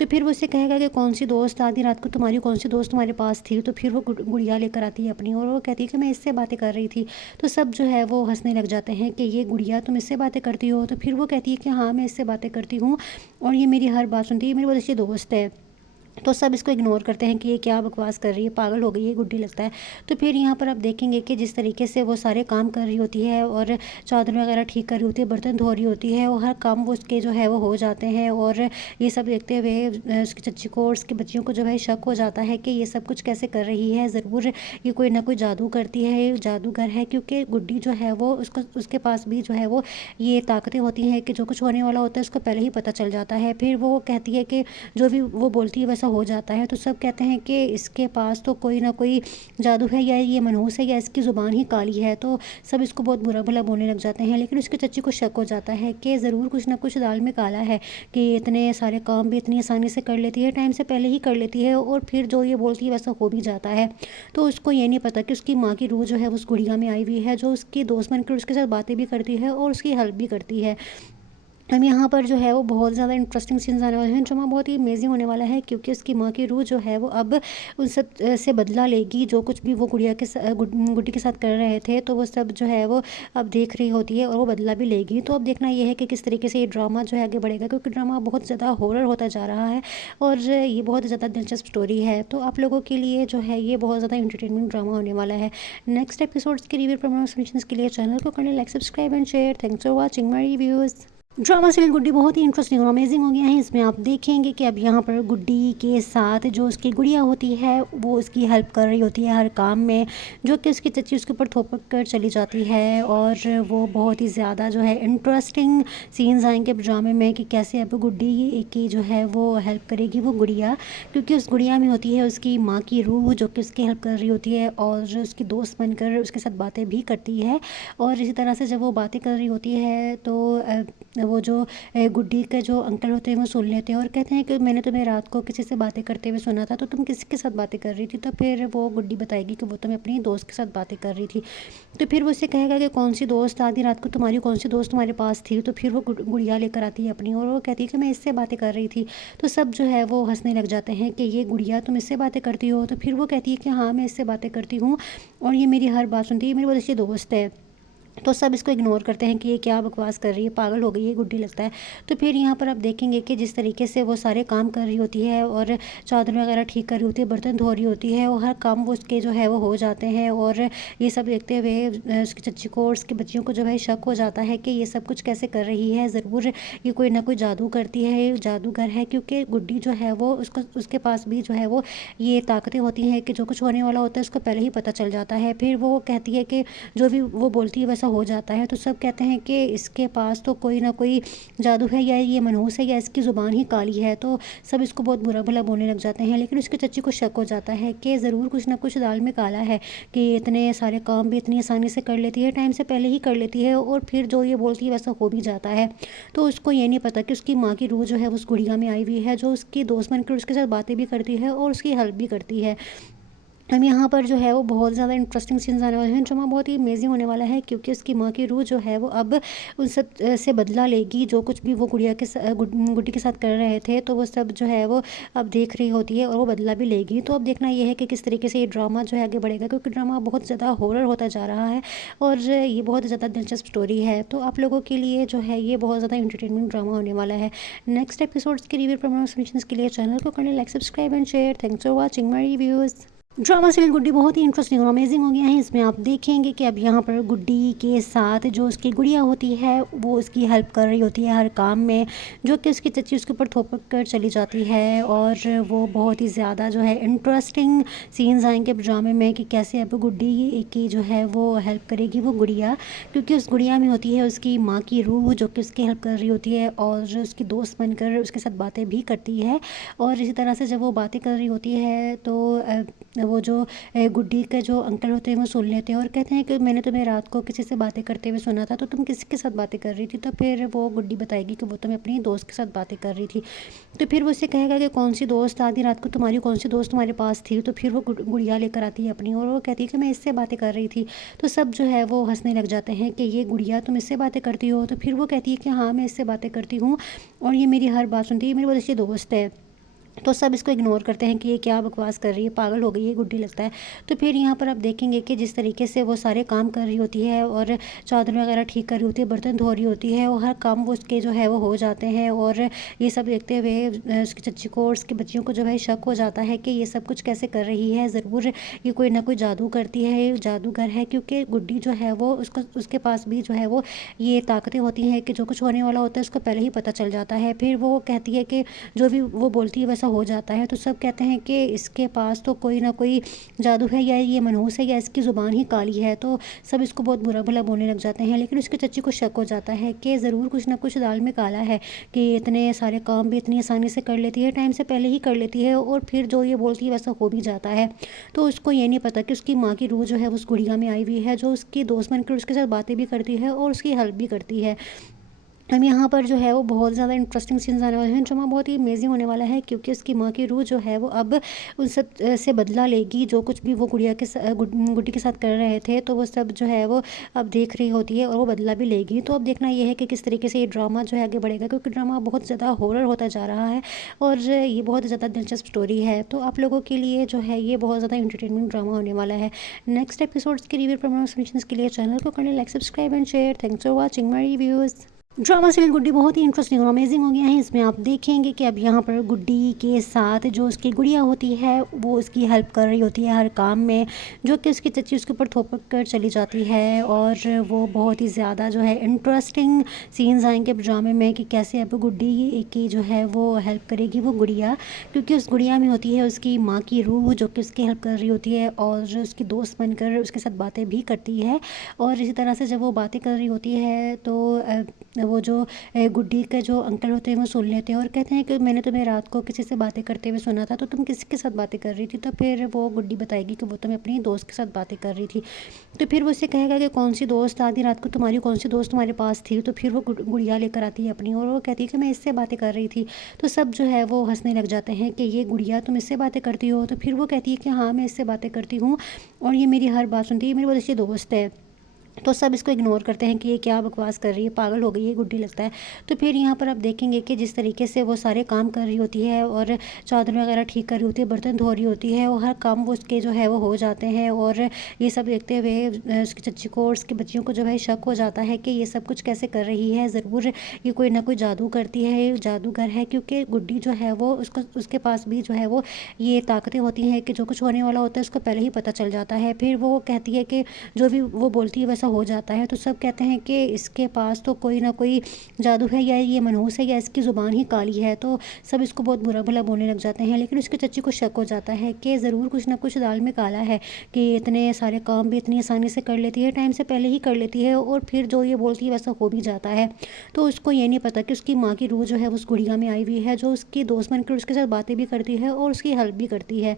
तो फिर वो उससे कहेगा कि कौन सी दोस्त, आधी रात को तुम्हारी कौन सी दोस्त तुम्हारे पास थी? तो फिर वो गुड़िया लेकर आती है अपनी और वो कहती है कि मैं इससे बातें कर रही थी। तो सब जो है वो हंसने लग जाते हैं कि ये गुड़िया तुम इससे बातें करती हो? तो फिर वो कहती है कि हाँ, मैं इससे बातें करती हूँ और ये मेरी हर बात सुनती है, मेरी बहुत अच्छी दोस्त है। तो सब इसको इग्नोर करते हैं कि ये क्या बकवास कर रही है, पागल हो गई है गुड्डी लगता है। तो फिर यहाँ पर आप देखेंगे कि जिस तरीके से वो सारे काम कर रही होती है और चादर वगैरह ठीक कर रही होती है, बर्तन धो रही होती है और हर काम वो उसके जो है वो हो जाते हैं। और ये सब देखते हुए उसकी चच्ची को और उसकी बच्चियों को जो है शक हो जाता है कि ये सब कुछ कैसे कर रही है, ज़रूर ये कोई ना कोई जादू करती है, जादूगर है। क्योंकि गुड्डी जो है वो उसके पास भी जो है वो ये ताकतें होती हैं कि जो कुछ होने वाला होता है उसको पहले ही पता चल जाता है। फिर वो कहती है कि जो भी वो बोलती है हो जाता है। तो सब कहते हैं कि इसके पास तो कोई ना कोई जादू है, या ये मनहूस है, या इसकी ज़ुबान ही काली है। तो सब इसको बहुत बुरा भला बोलने लग जाते हैं। लेकिन उसके चच्ची को शक हो जाता है कि ज़रूर कुछ ना कुछ दाल में काला है कि इतने सारे काम भी इतनी आसानी से कर लेती है, टाइम से पहले ही कर लेती है और फिर जो ये बोलती है वैसा हो भी जाता है। तो उसको ये नहीं पता कि उसकी माँ की रूह जो है उस गुड़िया में आई हुई है, जो उसकी दोस्त बनकर उसके साथ बातें भी करती है और उसकी हेल्प भी करती है। हम यहाँ पर जो है वो बहुत ज़्यादा इंटरेस्टिंग सीन्स आने वाले हैं। ड्रामा बहुत ही अमेजिंग होने वाला है क्योंकि उसकी माँ की रूह जो है वो अब उन सब से बदला लेगी, जो कुछ भी वो गुड्डी के साथ कर रहे थे। तो वो सब जो है वो अब देख रही होती है और वो बदला भी लेगी। तो अब देखना ये है कि किस तरीके से ये ड्रामा जो है आगे बढ़ेगा, क्योंकि ड्रामा बहुत ज़्यादा हॉरर होता जा रहा है और ये बहुत ज़्यादा दिलचस्प स्टोरी है। तो आप लोगों के लिए जो है ये बहुत ज़्यादा इंटरटेनमेंट ड्रामा होने वाला है। नेक्स्ट एपिसोड्स के रिव्यू प्रमोशंस के लिए चैनल को करें like, subscribe and share. Thanks for watching my reviews. Drama serial Guddi बहुत ही इंटरेस्टिंग और अमेजिंग हो गया है। इसमें आप देखेंगे कि अब यहाँ पर गुड्डी के साथ जो उसकी गुड़िया होती है वो उसकी हेल्प कर रही होती है हर काम में, जो कि उसकी चच्ची उसके ऊपर थोपक कर चली जाती है। और वो बहुत ही ज़्यादा जो है इंटरेस्टिंग सीन्स आएंगे ड्रामे में कि कैसे अब गुड्डी की जो है वो हेल्प करेगी वो गुड़िया, क्योंकि उस गुड़िया में होती है उसकी माँ की रूह जो कि उसकी हेल्प कर रही होती है और उसकी दोस्त बनकर उसके साथ बातें भी करती है। और इसी तरह से जब वो बातें कर रही होती है तो वो जो गुड्डी के जो अंकल होते हैं वो सुन लेते हैं और कहते हैं कि मैंने तुम्हें रात को किसी से बातें करते हुए सुना था, तो तुम किसके साथ बातें कर रही थी? तो फिर वो गुड्डी बताएगी कि वो तुम्हें अपनी दोस्त के साथ बातें कर रही थी। तो फिर वो उससे कहेगा कि कौन सी दोस्त, आधी रात को तुम्हारी कौन सी दोस्त तुम्हारे पास थी? तो फिर वो गुड़िया लेकर आती है अपनी और वो कहती है कि मैं इससे बातें कर रही थी। तो सब जो है वो हंसने लग जाते हैं कि ये गुड़िया तुम इससे बातें करती हो? तो फिर वो कहती है कि हाँ, मैं इससे बातें करती हूँ और ये मेरी हर बात सुनती है, मेरी बहुत अच्छी दोस्त है। तो सब इसको इग्नोर करते हैं कि ये क्या बकवास कर रही है, पागल हो गई है गुड्डी लगता है। तो फिर यहाँ पर आप देखेंगे कि जिस तरीके से वो सारे काम कर रही होती है और चादर वगैरह ठीक कर रही होती है, बर्तन धो रही होती है और हर काम वो उसके जो है वो हो जाते हैं। और ये सब देखते हुए उसकी चच्ची को और उसकी बच्चियों को जो है शक हो जाता है कि ये सब कुछ कैसे कर रही है, ज़रूर ये कोई ना कोई जादू करती है, जादूगर है। क्योंकि गुड्डी जो है वो उसके पास भी जो है वो ये ताकतें होती हैं कि जो कुछ होने वाला होता है उसको पहले ही पता चल जाता है। फिर वो कहती है कि जो भी वो बोलती है हो जाता है। तो सब कहते हैं कि इसके पास तो कोई ना कोई जादू है, या ये मनहूस है, या इसकी ज़ुबान ही काली है। तो सब इसको बहुत बुरा भला बोलने लग जाते हैं। लेकिन उसके चच्ची को शक हो जाता है कि ज़रूर कुछ ना कुछ दाल में काला है कि इतने सारे काम भी इतनी आसानी से कर लेती है, टाइम से पहले ही कर लेती है और फिर जो ये बोलती है वैसा हो भी जाता है। तो उसको ये नहीं पता कि उसकी माँ की रूह जो है उस गुड़िया में आई हुई है, जो उसकी दोस्त बनकर उसके साथ बातें भी करती है और उसकी हेल्प भी करती है। हम यहाँ पर जो है वो बहुत ज़्यादा इंटरेस्टिंग सीन्स आने वाले हैं। ड्रामा बहुत ही अमेजिंग होने वाला है क्योंकि उसकी माँ की रूह जो है वो अब उन सब से बदला लेगी, जो कुछ भी वो गुड्डी के साथ कर रहे थे। तो वो सब जो है वो अब देख रही होती है और वो बदला भी लेगी। तो अब देखना ये है कि किस तरीके से ये ड्रामा जो है आगे बढ़ेगा, क्योंकि ड्रामा बहुत ज़्यादा हॉरर होता जा रहा है और ये बहुत ज़्यादा दिलचस्प स्टोरी है। तो आप लोगों के लिए जो है ये बहुत ज़्यादा इंटरटेनमेंट ड्रामा होने वाला है। नेक्स्ट एपिसोड्स के रिव्यू प्रमोशंस के लिए चैनल को करें like, subscribe and share. Thanks for watching my reviews. Drama serial Guddi बहुत ही इंटरेस्टिंग और अमेजिंग हो गया है। इसमें आप देखेंगे कि अब यहाँ पर गुड्डी के साथ जो उसकी गुड़िया होती है वो उसकी हेल्प कर रही होती है हर काम में, जो कि उसकी चच्ची उसके ऊपर थोप कर चली जाती है। और वो बहुत ही ज़्यादा जो है इंटरेस्टिंग सीन्स आएंगे ड्रामे में कि कैसे अब गुड्डी की जो है वो हेल्प करेगी वो गुड़िया, क्योंकि उस गुड़िया में होती है उसकी माँ की रूह जो कि उसकी हेल्प कर रही होती है और उसकी दोस्त बनकर उसके साथ बातें भी करती है। और इसी तरह से जब वो बातें कर रही होती है तो वो जो गुड्डी के जो अंकल होते हैं वो सुन लेते हैं और कहते हैं कि मैंने तुम्हें रात को किसी से बातें करते हुए सुना था, तो तुम किसके साथ बातें कर रही थी? तो फिर वो गुड्डी बताएगी कि वो तुम्हें अपनी दोस्त के साथ बातें कर रही थी। तो फिर वो उससे कहेगा कि कौन सी दोस्त, आधी रात को तुम्हारी कौन सी दोस्त तुम्हारे पास थी? तो फिर वो गुड़िया लेकर आती है अपनी और वो कहती है कि मैं इससे बातें कर रही थी। तो सब जो है वो हंसने लग जाते हैं कि ये गुड़िया तुम इससे बातें करती हो? तो फिर वो कहती है कि हाँ, मैं इससे बातें करती हूँ और ये मेरी हर बात सुनती है, मेरी बहुत अच्छी दोस्त है। तो सब इसको इग्नोर करते हैं कि ये क्या बकवास कर रही है, पागल हो गई है गुड्डी लगता है। तो फिर यहाँ पर आप देखेंगे कि जिस तरीके से वो सारे काम कर रही होती है और चादर वगैरह ठीक कर रही होती है, बर्तन धो रही होती है और हर काम वो उसके जो है वो हो जाते हैं। और ये सब देखते हुए उसकी चच्ची को और उसकी बच्चियों को जो है शक हो जाता है कि ये सब कुछ कैसे कर रही है, ज़रूर ये कोई ना कोई जादू करती है, जादूगर है। क्योंकि गुड्डी जो है वो उसके पास भी जो है वो ये ताकतें होती हैं कि जो कुछ होने वाला होता है उसको पहले ही पता चल जाता है। फिर वो कहती है कि जो भी वो बोलती है हो जाता है। तो सब कहते हैं कि इसके पास तो कोई ना कोई जादू है, या ये मनहूस है, या इसकी ज़ुबान ही काली है। तो सब इसको बहुत बुरा भला बोलने लग जाते हैं। लेकिन उसके चच्ची को शक हो जाता है कि ज़रूर कुछ ना कुछ दाल में काला है कि इतने सारे काम भी इतनी आसानी से कर लेती है, टाइम से पहले ही कर लेती है और फिर जो ये बोलती है वैसा हो भी जाता है। तो उसको ये नहीं पता कि उसकी माँ की रूह जो है उस गुड़िया में आई हुई है, जो उसकी दोस्त बनकर उसके साथ बातें भी करती है और उसकी हेल्प भी करती है। हम यहाँ पर जो है वो बहुत ज़्यादा इंटरेस्टिंग सीन्स आने वाले हैं। ड्रामा बहुत ही अमेजिंग होने वाला है क्योंकि उसकी माँ की रूह जो है वो अब उन सब से बदला लेगी, जो कुछ भी वो गुड्डी के साथ कर रहे थे। तो वो सब जो है वो अब देख रही होती है और वो बदला भी लेगी। तो अब देखना ये है कि किस तरीके से ये ड्रामा जो है आगे बढ़ेगा, क्योंकि ड्रामा बहुत ज़्यादा हॉरर होता जा रहा है और ये बहुत ज़्यादा दिलचस्प स्टोरी है। तो आप लोगों के लिए जो है ये बहुत ज़्यादा इंटरटेनमेंट ड्रामा होने वाला है। नेक्स्ट एपिसोड्स के रिव्यू प्रमोशंस के लिए चैनल को करें like, subscribe and share. Thanks for watching my reviews. Drama serial Guddi बहुत ही इंटरेस्टिंग और अमेजिंग हो गया है। इसमें आप देखेंगे कि अब यहाँ पर गुड्डी के साथ जो उसकी गुड़िया होती है वो उसकी हेल्प कर रही होती है हर काम में, जो कि उसकी चच्ची उसके ऊपर थोप कर चली जाती है। और वो बहुत ही ज़्यादा जो है इंटरेस्टिंग सीन्स आएंगे ड्रामे में कि कैसे अब गुड्डी की जो है वो हेल्प करेगी वो गुड़िया, क्योंकि उस गुड़िया में होती है उसकी माँ की रूह जो कि उसकी हेल्प कर रही होती है और उसकी दोस्त बनकर उसके साथ बातें भी करती है। और इसी तरह से जब वो बातें कर रही होती है तो वो जो गुड्डी के जो अंकल होते हैं वो सुन लेते हैं और कहते हैं कि मैंने तुम्हें रात को किसी से बातें करते हुए सुना था, तो तुम किसके साथ बातें कर रही थी? तो फिर वो गुड्डी बताएगी कि वो तुम्हें अपनी दोस्त के साथ बातें कर रही थी। तो फिर वो उससे कहेगा कि कौन सी दोस्त, आधी रात को तुम्हारी कौन सी दोस्त तुम्हारे पास थी? तो फिर वो गुड़िया लेकर आती है अपनी और वो कहती है कि मैं इससे बातें कर रही थी। तो सब जो है वो हंसने लग जाते हैं कि ये गुड़िया तुम इससे बातें करती हो? तो फिर वो कहती है कि हाँ, मैं इससे बातें करती हूँ और ये मेरी हर बात सुनती है, मेरी बहुत अच्छी दोस्त है। तो सब इसको इग्नोर करते हैं कि ये क्या बकवास कर रही है, पागल हो गई है गुड्डी लगता है। तो फिर यहाँ पर आप देखेंगे कि जिस तरीके से वो सारे काम कर रही होती है और चादर वगैरह ठीक कर रही होती है, बर्तन धो रही होती है और हर काम वो उसके जो है वो हो जाते हैं। और ये सब देखते हुए उसकी चच्ची को और उसकी बच्चियों को जो है शक हो जाता है कि ये सब कुछ कैसे कर रही है, ज़रूर ये कोई ना कोई जादू करती है, जादूगर है। क्योंकि गुड्डी जो है वो उसके पास भी जो है वो ये ताकतें होती हैं कि जो कुछ होने वाला होता है उसको पहले ही पता चल जाता है। फिर वो कहती है कि जो भी वो बोलती है हो जाता है। तो सब कहते हैं कि इसके पास तो कोई ना कोई जादू है, या ये मनहूस है, या इसकी ज़ुबान ही काली है। तो सब इसको बहुत बुरा भला बोलने लग जाते हैं। लेकिन उसके चच्ची को शक हो जाता है कि ज़रूर कुछ ना कुछ दाल में काला है कि इतने सारे काम भी इतनी आसानी से कर लेती है, टाइम से पहले ही कर लेती है और फिर जो ये बोलती है वैसा हो भी जाता है। तो उसको ये नहीं पता कि उसकी माँ की रूह जो है उस गुड़िया में आई हुई है, जो उसकी दोस्त बनकर उसके साथ बातें भी करती है और उसकी हेल्प भी करती है।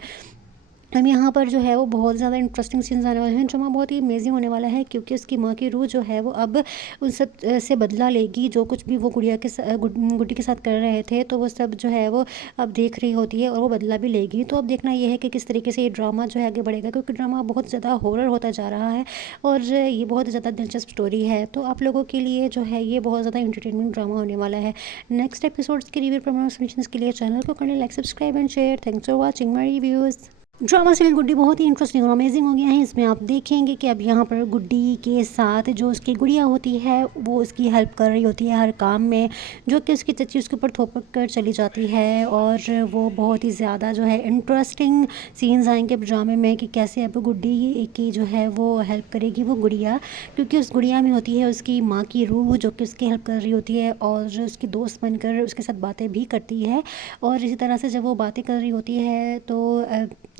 हम यहाँ पर जो है वो बहुत ज़्यादा इंटरेस्टिंग सीन्स आने वाले हैं। ड्रामा बहुत ही अमेजिंग होने वाला है क्योंकि उसकी माँ की रूह जो है वो अब उन सब से बदला लेगी, जो कुछ भी वो गुड्डी के साथ कर रहे थे। तो वो सब जो है वो अब देख रही होती है और वो बदला भी लेगी। तो अब देखना ये है कि किस तरीके से ये ड्रामा जो है आगे बढ़ेगा, क्योंकि ड्रामा बहुत ज़्यादा हॉरर होता जा रहा है और ये बहुत ज़्यादा दिलचस्प स्टोरी है। तो आप लोगों के लिए जो है ये बहुत ज़्यादा इंटरटेनमेंट ड्रामा होने वाला है। नेक्स्ट एपिसोड्स के रिव्यू प्रमोशंस के लिए चैनल को करें like, subscribe and share. Thanks for watching my reviews. Drama serial Guddi बहुत ही इंटरेस्टिंग और अमेजिंग हो गया है। इसमें आप देखेंगे कि अब यहाँ पर गुड्डी के साथ जो उसकी गुड़िया होती है वो उसकी हेल्प कर रही होती है हर काम में, जो कि उसकी चच्ची उसके ऊपर थोपक कर चली जाती है। और वो बहुत ही ज़्यादा जो है इंटरेस्टिंग सीन्स आएंगे ड्रामे में कि कैसे अब गुड्डी की जो है वो हेल्प करेगी वो गुड़िया, क्योंकि उस गुड़िया में होती है उसकी माँ की रूह जो कि उसकी हेल्प कर रही होती है और उसकी दोस्त बनकर उसके साथ बातें भी करती है। और इसी तरह से जब वो बातें कर रही होती है तो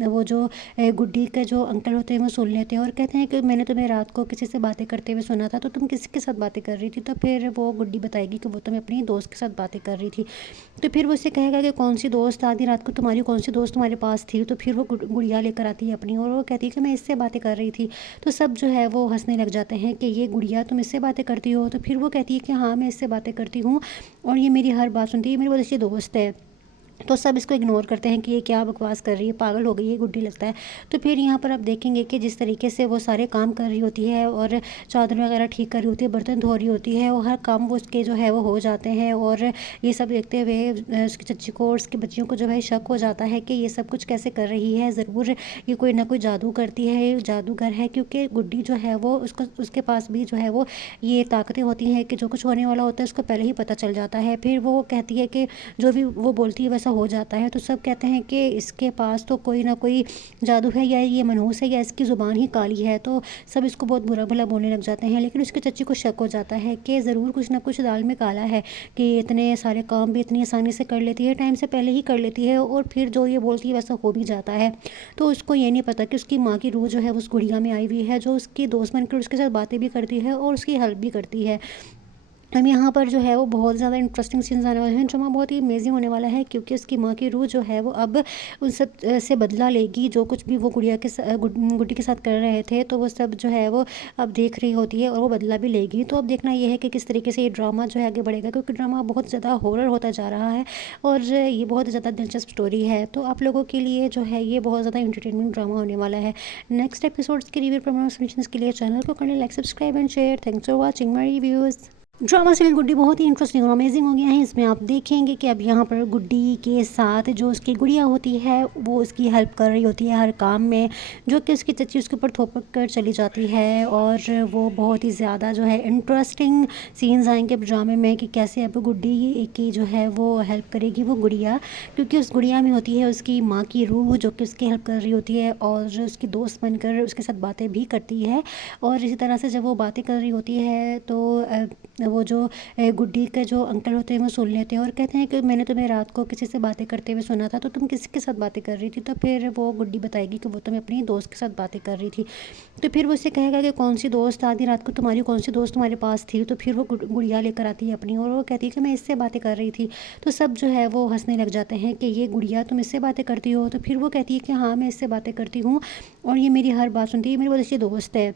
वो जो गुड्डी के जो अंकल होते हैं वो सुन लेते हैं और कहते हैं कि मैंने तुम्हें रात को किसी से बातें करते हुए सुना था, तो तुम किसके साथ बातें कर रही थी? तो फिर वो गुड्डी बताएगी कि वो तुम्हें अपनी दोस्त के साथ बातें कर रही थी। तो फिर वो उससे कहेगा कि कौन सी दोस्त, आधी रात को तुम्हारी कौन सी दोस्त तुम्हारे पास थी? तो फिर वो गुड़िया लेकर आती है अपनी और वो कहती है कि मैं इससे बातें कर रही थी। तो सब जो है वो हंसने लग जाते हैं कि ये गुड़िया तुम इससे बातें करती हो? तो फिर वो कहती है कि हाँ, मैं इससे बातें करती हूँ और ये मेरी हर बात सुनती है, मेरी बहुत अच्छी दोस्त है। तो सब इसको इग्नोर करते हैं कि ये क्या बकवास कर रही है, पागल हो गई है गुड्डी लगता है। तो फिर यहाँ पर आप देखेंगे कि जिस तरीके से वो सारे काम कर रही होती है और चादर वगैरह ठीक कर रही होती है, बर्तन धो रही होती है और हर काम वो उसके जो है वो हो जाते हैं। और ये सब देखते हुए उसकी चच्ची को और उसकी बच्चियों को जो है शक हो जाता है कि ये सब कुछ कैसे कर रही है, ज़रूर ये कोई ना कोई जादू करती है, जादूगर है। क्योंकि गुड्डी जो है वो उसके पास भी जो है वो ये ताकतें होती हैं कि जो कुछ होने वाला होता है उसको पहले ही पता चल जाता है। फिर वो कहती है कि जो भी वो बोलती है हो जाता है। तो सब कहते हैं कि इसके पास तो कोई ना कोई जादू है, या ये मनहूस है, या इसकी ज़ुबान ही काली है। तो सब इसको बहुत बुरा भला बोलने लग जाते हैं। लेकिन उसके चच्ची को शक हो जाता है कि ज़रूर कुछ ना कुछ दाल में काला है कि इतने सारे काम भी इतनी आसानी से कर लेती है, टाइम से पहले ही कर लेती है और फिर जो ये बोलती है वैसा हो भी जाता है। तो उसको ये नहीं पता कि उसकी माँ की रूह जो है उस गुड़िया में आई हुई है, जो उसकी दोस्त बनकर उसके साथ बातें भी करती है और उसकी हेल्प भी करती है। हम यहाँ पर जो है वो बहुत ज़्यादा इंटरेस्टिंग सीन्स आने वाले हैं। ड्रामा बहुत ही अमेजिंग होने वाला है क्योंकि उसकी माँ की रूह जो है वो अब उन सब से बदला लेगी, जो कुछ भी वो गुड्डी के साथ कर रहे थे। तो वो सब जो है वो अब देख रही होती है और वो बदला भी लेगी। तो अब देखना ये है कि किस तरीके से ये ड्रामा जो है आगे बढ़ेगा, क्योंकि ड्रामा बहुत ज़्यादा हॉरर होता जा रहा है और ये बहुत ज़्यादा दिलचस्प स्टोरी है। तो आप लोगों के लिए जो है ये बहुत ज़्यादा इंटरटेनमेंट ड्रामा होने वाला है। नेक्स्ट एपिसोड्स के रिव्यू प्रमोशंस के लिए चैनल को करें like, subscribe and share. Thanks for watching my reviews. Drama serial Guddi बहुत ही इंटरेस्टिंग और अमेजिंग हो गया है। इसमें आप देखेंगे कि अब यहाँ पर गुड्डी के साथ जो उसकी गुड़िया होती है वो उसकी हेल्प कर रही होती है हर काम में, जो कि उसकी चच्ची उसके ऊपर थोपक कर चली जाती है। और वो बहुत ही ज़्यादा जो है इंटरेस्टिंग सीन्स आएंगे ड्रामे में कि कैसे अब गुड्डी की जो है वो हेल्प करेगी वो गुड़िया, क्योंकि उस गुड़िया में होती है उसकी माँ की रूह जो कि उसकी हेल्प कर रही होती है और उसकी दोस्त बनकर उसके साथ बातें भी करती है। और इसी तरह से जब वो बातें कर रही होती है तो वो जो गुड्डी के जो अंकल होते हैं वो सुन लेते हैं और कहते हैं कि मैंने तुम्हें रात को किसी से बातें करते हुए सुना था, तो तुम किसके साथ बातें कर रही थी? तो फिर वो गुड्डी बताएगी कि वो तुम्हें अपनी दोस्त के साथ बातें कर रही थी। तो फिर वो उससे कहेगा कि कौन सी दोस्त, आधी रात को तुम्हारी कौन सी दोस्त तुम्हारे पास थी? तो फिर वो गुड़िया लेकर आती है अपनी और वो कहती है कि मैं इससे बातें कर रही थी। तो सब जो है वो हंसने लग जाते हैं कि ये गुड़िया तुम इससे बातें करती हो? तो फिर वो कहती है कि हाँ, मैं इससे बातें करती हूँ और ये मेरी हर बात सुनती है, मेरी बहुत अच्छी दोस्त है।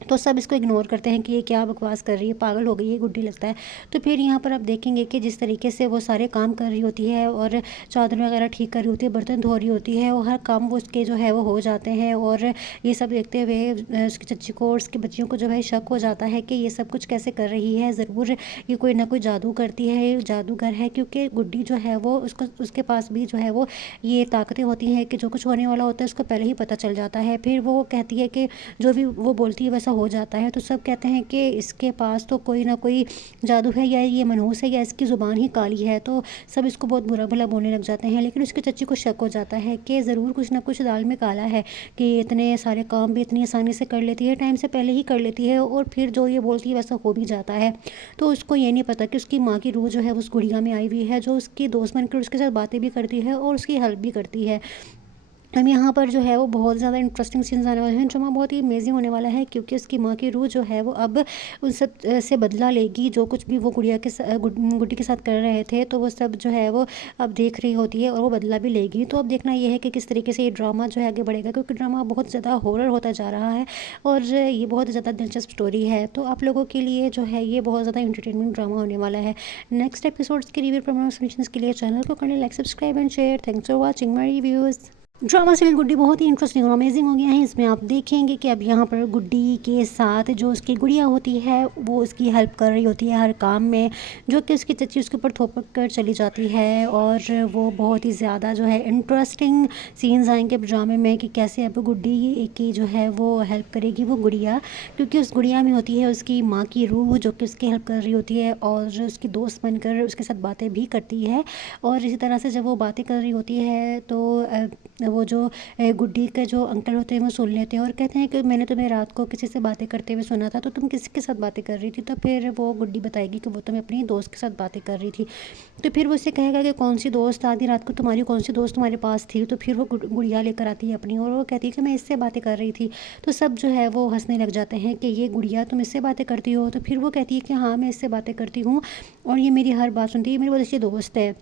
तो सब इसको इग्नोर करते हैं कि ये क्या बकवास कर रही है, पागल हो गई है गुड्डी लगता है। तो फिर यहाँ पर आप देखेंगे कि जिस तरीके से वो सारे काम कर रही होती है और चादर वगैरह ठीक कर रही होती है, बर्तन धो रही होती है और हर काम वो उसके जो है वो हो जाते हैं। और ये सब देखते हुए उसकी चच्ची को और उसकी बच्चियों को जो है शक हो जाता है कि ये सब कुछ कैसे कर रही है, ज़रूर ये कोई ना कोई जादू करती है, जादूगर है। क्योंकि गुड्डी जो है वो उसके पास भी जो है वो ये ताकतें होती हैं कि जो कुछ होने वाला होता है उसको पहले ही पता चल जाता है। फिर वो कहती है कि जो भी वो बोलती है हो जाता है। तो सब कहते हैं कि इसके पास तो कोई ना कोई जादू है, या ये मनहूस है, या इसकी ज़ुबान ही काली है। तो सब इसको बहुत बुरा भला बोलने लग जाते हैं। लेकिन उसकी चच्ची को शक हो जाता है कि ज़रूर कुछ ना कुछ दाल में काला है कि इतने सारे काम भी इतनी आसानी से कर लेती है, टाइम से पहले ही कर लेती है और फिर जो ये बोलती है वैसा हो भी जाता है। तो उसको ये नहीं पता कि उसकी माँ की रूह जो है उस गुड़िया में आई हुई है, जो उसकी दोस्त बनकर उसके साथ बातें भी करती है और उसकी हेल्प भी करती है। हम यहाँ पर जो है वो बहुत ज़्यादा इंटरेस्टिंग सीन्स आने वाले हैं। ड्रामा बहुत ही अमेजिंग होने वाला है क्योंकि उसकी माँ की रूह जो है वो अब उन सब से बदला लेगी, जो कुछ भी वो गुड्डी के साथ कर रहे थे। तो वो सब जो है वो अब देख रही होती है और वो बदला भी लेगी। तो अब देखना ये है कि किस तरीके से ये ड्रामा जो है आगे बढ़ेगा, क्योंकि ड्रामा बहुत ज़्यादा हॉरर होता जा रहा है और ये बहुत ज़्यादा दिलचस्प स्टोरी है। तो आप लोगों के लिए जो है ये बहुत ज़्यादा इंटरटेनमेंट ड्रामा होने वाला है। नेक्स्ट एपिसोड्स के रिव्यू प्रमोशंस के लिए चैनल को करें like, subscribe and share. Thanks for watching my reviews. Drama serial Guddi बहुत ही इंटरेस्टिंग और अमेजिंग हो गया है। इसमें आप देखेंगे कि अब यहाँ पर गुड्डी के साथ जो उसकी गुड़िया होती है वो उसकी हेल्प कर रही होती है हर काम में, जो कि उसकी चच्ची उसके ऊपर थोपक कर चली जाती है। और वो बहुत ही ज़्यादा जो है इंटरेस्टिंग सीन्स आएंगे ड्रामे में कि कैसे अब गुड्डी की जो है वो हेल्प करेगी वो गुड़िया, क्योंकि उस गुड़िया में होती है उसकी माँ की रूह जो कि उसकी हेल्प कर रही होती है और उसकी दोस्त बनकर उसके साथ बातें भी करती है। और इसी तरह से जब वो बातें कर रही होती है तो वो जो गुड्डी के जो अंकल होते हैं वो सुन लेते हैं और कहते हैं कि मैंने तुम्हें रात को किसी से बातें करते हुए सुना था, तो तुम किसके साथ बातें कर रही थी? तो फिर वो गुड्डी बताएगी कि वो तुम्हें अपनी दोस्त के साथ बातें कर रही थी। तो फिर वो उससे कहेगा कि कौन सी दोस्त, आधी रात को तुम्हारी कौन सी दोस्त तुम्हारे पास थी? तो फिर वो गुड़िया लेकर आती है अपनी और वो कहती है कि मैं इससे बातें कर रही थी। तो सब जो है वो हंसने लग जाते हैं कि ये गुड़िया तुम इससे बातें करती हो? तो फिर वो कहती है कि हाँ, मैं इससे बातें करती हूँ और ये मेरी हर बात सुनती है, मेरी बहुत अच्छी दोस्त है।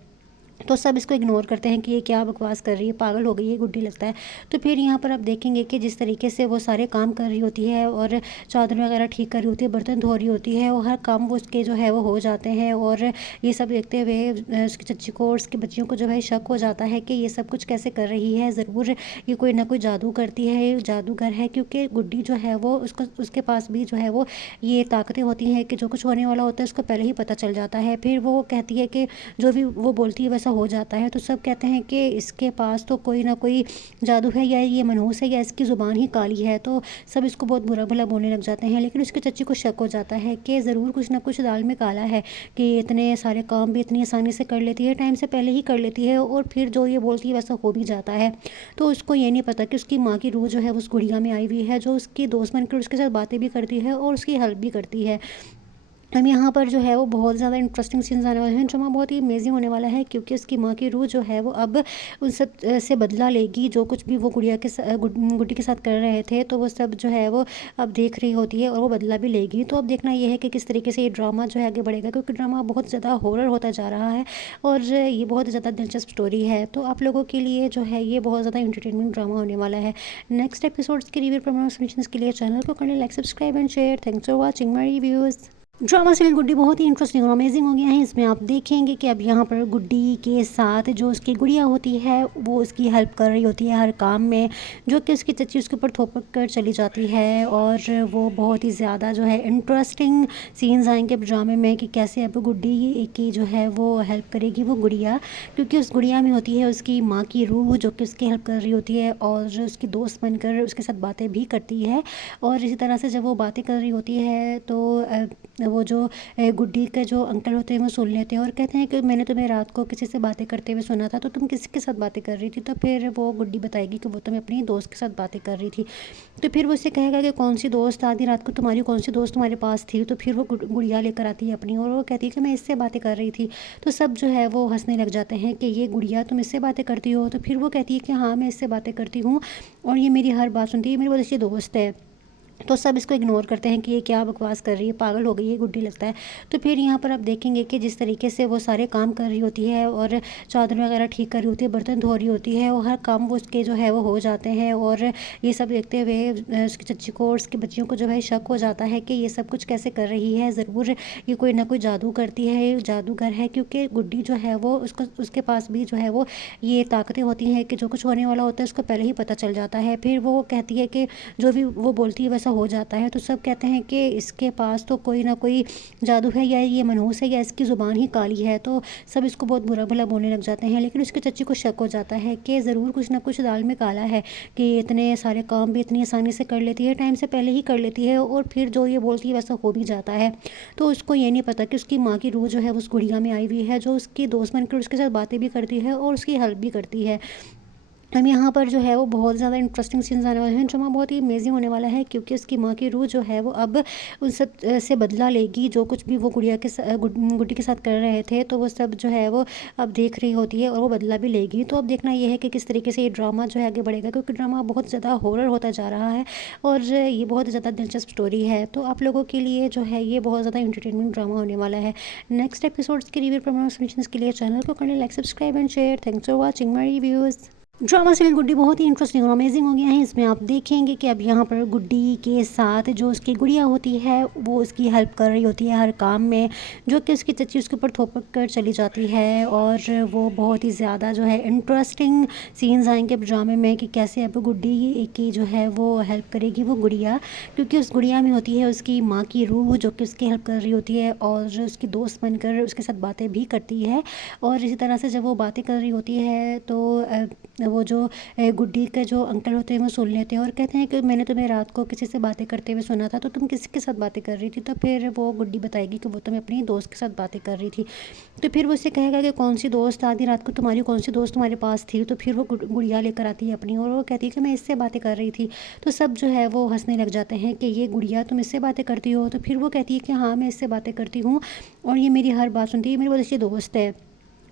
तो सब इसको इग्नोर करते हैं कि ये क्या बकवास कर रही है, पागल हो गई है गुड्डी लगता है। तो फिर यहाँ पर आप देखेंगे कि जिस तरीके से वो सारे काम कर रही होती है और चादर वगैरह ठीक कर रही होती है, बर्तन धो रही होती है और हर काम वो उसके जो है वो हो जाते हैं। और ये सब देखते हुए उसकी चच्ची को और उसकी बच्चियों को जो है शक हो जाता है कि ये सब कुछ कैसे कर रही है, ज़रूर ये कोई ना कोई जादू करती है, जादूगर है। क्योंकि गुड्डी जो है वो उसके पास भी जो है वो ये ताकतें होती हैं कि जो कुछ होने वाला होता है उसको पहले ही पता चल जाता है। फिर वो कहती है कि जो भी वो बोलती है हो जाता है। तो सब कहते हैं कि इसके पास तो कोई ना कोई जादू है, या ये मनहूस है, या इसकी ज़ुबान ही काली है। तो सब इसको बहुत बुरा भला बोलने लग जाते हैं। लेकिन उसकी चच्ची को शक हो जाता है कि ज़रूर कुछ ना कुछ दाल में काला है कि इतने सारे काम भी इतनी आसानी से कर लेती है, टाइम से पहले ही कर लेती है और फिर जो ये बोलती है वैसा हो भी जाता है। तो उसको ये नहीं पता कि उसकी माँ की रूह जो है उस गुड़िया में आई हुई है, जो उसकी दोस्त बनकर उसके साथ बातें भी करती है और उसकी हेल्प भी करती है। हम यहाँ पर जो है वो बहुत ज़्यादा इंटरेस्टिंग सीन्स आने वाले हैं। ड्रामा बहुत ही अमेजिंग होने वाला है क्योंकि उसकी माँ की रूह जो है वो अब उन सब से बदला लेगी, जो कुछ भी वो गुड्डी के साथ कर रहे थे। तो वो सब जो है वो अब देख रही होती है और वो बदला भी लेगी। तो अब देखना ये है कि किस तरीके से ये ड्रामा जो है आगे बढ़ेगा, क्योंकि ड्रामा बहुत ज़्यादा हॉरर होता जा रहा है और ये बहुत ज़्यादा दिलचस्प स्टोरी है। तो आप लोगों के लिए जो है ये बहुत ज़्यादा इंटरटेनमेंट ड्रामा होने वाला है। नेक्स्ट एपिसोड्स के रिव्यू प्रमोशंस के लिए चैनल को करें like, subscribe and share. Thanks for watching my reviews. Drama serial Guddi बहुत ही इंटरेस्टिंग और अमेजिंग हो गया है। इसमें आप देखेंगे कि अब यहाँ पर गुड्डी के साथ जो उसकी गुड़िया होती है वो उसकी हेल्प कर रही होती है हर काम में, जो कि उसकी चच्ची उसके ऊपर थोपक कर चली जाती है। और वो बहुत ही ज़्यादा जो है इंटरेस्टिंग सीन्स आएंगे ड्रामे में कि कैसे अब गुड्डी की जो है वो हेल्प करेगी वो गुड़िया, क्योंकि उस गुड़िया में होती है उसकी माँ की रूह जो कि उसकी हेल्प कर रही होती है और उसकी दोस्त बनकर उसके साथ बातें भी करती है। और इसी तरह से जब वो बातें कर रही होती है तो वो जो गुड्डी के जो अंकल होते हैं वो सुन लेते हैं और कहते हैं कि मैंने तुम्हें रात को किसी से बातें करते हुए सुना था, तो तुम किसके साथ बातें कर रही थी? तो फिर वो गुड्डी बताएगी कि वो तुम्हें अपनी दोस्त के साथ बातें कर रही थी। तो फिर वो उससे कहेगा कि कौन सी दोस्त, आधी रात को तुम्हारी कौन सी दोस्त तुम्हारे पास थी? तो फिर वो गुड़िया लेकर आती है अपनी और वो कहती है कि मैं इससे बातें कर रही थी। तो सब जो है वो हंसने लग जाते हैं कि ये गुड़िया तुम इससे बातें करती हो? तो फिर वो कहती है कि हाँ, मैं इससे बातें करती हूँ और ये मेरी हर बात सुनती है, मेरी बहुत अच्छी दोस्त है। तो सब इसको इग्नोर करते हैं कि ये क्या बकवास कर रही है, पागल हो गई है गुड्डी लगता है। तो फिर यहाँ पर आप देखेंगे कि जिस तरीके से वो सारे काम कर रही होती है और चादर वगैरह ठीक कर रही होती है, बर्तन धो रही होती है और हर काम वो उसके जो है वो हो जाते हैं। और ये सब देखते हुए उसकी चच्ची को और उसकी बच्चियों को जो है शक हो जाता है कि ये सब कुछ कैसे कर रही है, ज़रूर ये कोई ना कोई जादू करती है, जादूगर है। क्योंकि गुड्डी जो है वो उसके पास भी जो है वो ये ताकतें होती हैं कि जो कुछ होने वाला होता है उसको पहले ही पता चल जाता है। फिर वो कहती है कि जो भी वो बोलती है हो जाता है। तो सब कहते हैं कि इसके पास तो कोई ना कोई जादू है, या ये मनहूस है, या इसकी ज़ुबान ही काली है। तो सब इसको बहुत बुरा भला बोलने लग जाते हैं। लेकिन उसके चच्ची को शक हो जाता है कि ज़रूर कुछ ना कुछ दाल में काला है कि इतने सारे काम भी इतनी आसानी से कर लेती है, टाइम से पहले ही कर लेती है और फिर जो ये बोलती है वैसा हो भी जाता है। तो उसको ये नहीं पता कि उसकी माँ की रूह जो है उस गुड़िया में आई हुई है, जो उसकी दोस्त बनकर उसके साथ बातें भी करती है और उसकी हेल्प भी करती है। हम यहाँ पर जो है वो बहुत ज़्यादा इंटरेस्टिंग सीन्स आने वाले हैं। ड्रामा बहुत ही अमेजिंग होने वाला है क्योंकि उसकी माँ की रूह जो है वो अब उन सब से बदला लेगी, जो कुछ भी वो गुड्डी के साथ कर रहे थे। तो वो सब जो है वो अब देख रही होती है और वो बदला भी लेगी। तो अब देखना ये है कि किस तरीके से ये ड्रामा जो है आगे बढ़ेगा, क्योंकि ड्रामा बहुत ज़्यादा हॉरर होता जा रहा है और ये बहुत ज़्यादा दिलचस्प स्टोरी है। तो आप लोगों के लिए जो है ये बहुत ज़्यादा इंटरटेनमेंट ड्रामा होने वाला है। नेक्स्ट एपिसोड्स के रिव्यू प्रमोशंस के लिए चैनल को करें like, subscribe and share. Thanks for watching my reviews. Drama serial Guddi बहुत ही इंटरेस्टिंग और अमेजिंग हो गया है। इसमें आप देखेंगे कि अब यहाँ पर गुड्डी के साथ जो उसकी गुड़िया होती है वो उसकी हेल्प कर रही होती है हर काम में, जो कि उसकी चच्ची उसके ऊपर थोपक कर चली जाती है। और वो बहुत ही ज़्यादा जो है इंटरेस्टिंग सीन्स आएंगे ड्रामे में कि कैसे अब गुड्डी की जो है वो हेल्प करेगी वो गुड़िया, क्योंकि उस गुड़िया में होती है उसकी माँ की रूह जो कि उसकी हेल्प कर रही होती है और उसकी दोस्त बनकर उसके साथ बातें भी करती है। और इसी तरह से जब वो बातें कर रही होती है तो वो जो गुड्डी के जो अंकल होते हैं वो सुन लेते हैं और कहते हैं कि मैंने तुम्हें रात को किसी से बातें करते हुए सुना था, तो तुम किसके साथ बातें कर रही थी? तो फिर वो गुड्डी बताएगी कि वो तुम्हें अपनी दोस्त के साथ बातें कर रही थी। तो फिर वो उससे कहेगा कि कौन सी दोस्त, आधी रात को तुम्हारी कौन सी दोस्त तुम्हारे पास थी? तो फिर वो गुड़िया लेकर आती है अपनी और वो कहती है कि मैं इससे बातें कर रही थी। तो सब जो है वो हंसने लग जाते हैं कि ये गुड़िया तुम इससे बातें करती हो? तो फिर वो कहती है कि हाँ, मैं इससे बातें करती हूँ और ये मेरी हर बात सुनती है, मेरी बहुत अच्छी दोस्त है।